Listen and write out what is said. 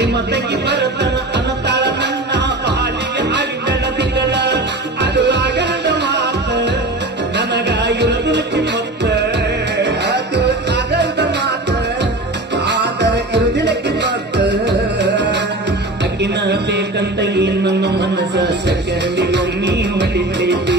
ನಿಮ್ಮ ತಂಗಿ ಬರತನ ಅನ್ನತಾಳ ನನ್ನ ಪಾಲಿಗೆ ಆಗಿದ್ದಳ ತಿಂಗಳ ಅದು ಆಗದ ಮಾತ ನನಗ ಇರುದಿಲ್ಲ ಕಿಮ್ಮತ್ತ ಅದು ಆಗದ ಮಾತ ಆದರೆ ಇರುದಿಲ್ಲ ಕಿಮ್ಮತ್ತ ಅಕ್ಕಿನ ಬೇಕಂತ ಏನು ನನ್ನ ಮನಸ್ಸ ಸೆಕೆಂಡಿಗೊಮ್ಮೆ ಹೊಡಿತೈತೆ